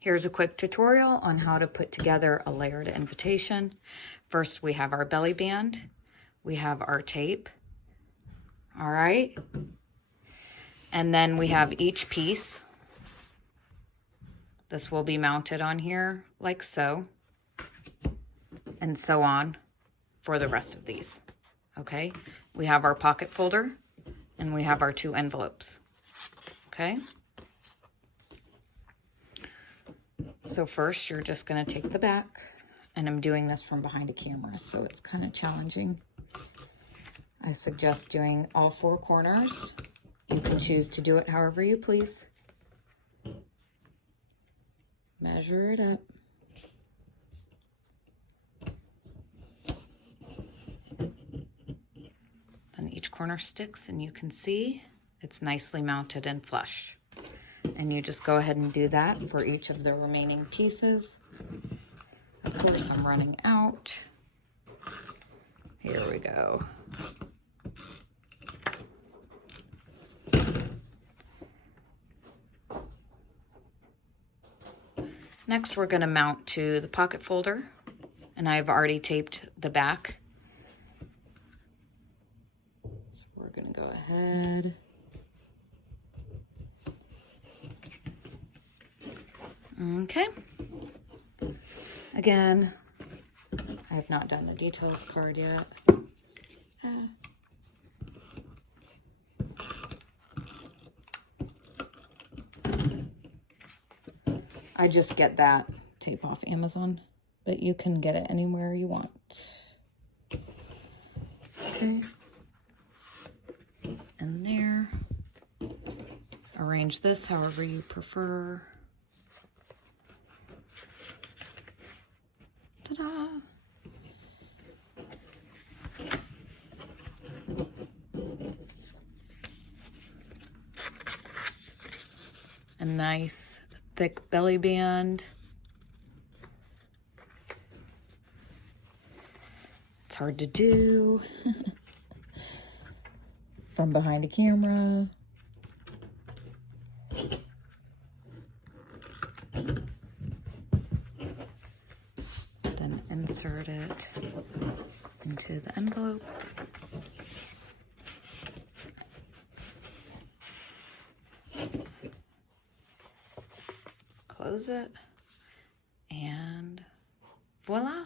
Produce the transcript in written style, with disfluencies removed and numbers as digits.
Here's a quick tutorial on how to put together a layered invitation. First, we have our belly band. We have our tape. All right. And then we have each piece. This will be mounted on here like so. And so on for the rest of these. Okay. We have our pocket folder and we have our 2 envelopes. Okay. So first you're just going to take the back, and I'm doing this from behind a camera, so it's kind of challenging. I suggest doing all 4 corners. You can choose to do it however you please. Measure it up. Then each corner sticks, and you can see it's nicely mounted and flush. And you just go ahead and do that for each of the remaining pieces. Of course, I'm running out. Here we go. Next, we're going to mount to the pocket folder, and I've already taped the back. So we're going to go ahead. Okay. Again, I have not done the details card yet. I just get that tape off Amazon, but you can get it anywhere you want. Okay. And there. Arrange this however you prefer. Ta-da! A nice thick belly band. It's hard to do from behind a camera. Then insert it into the envelope. Close it, and voila!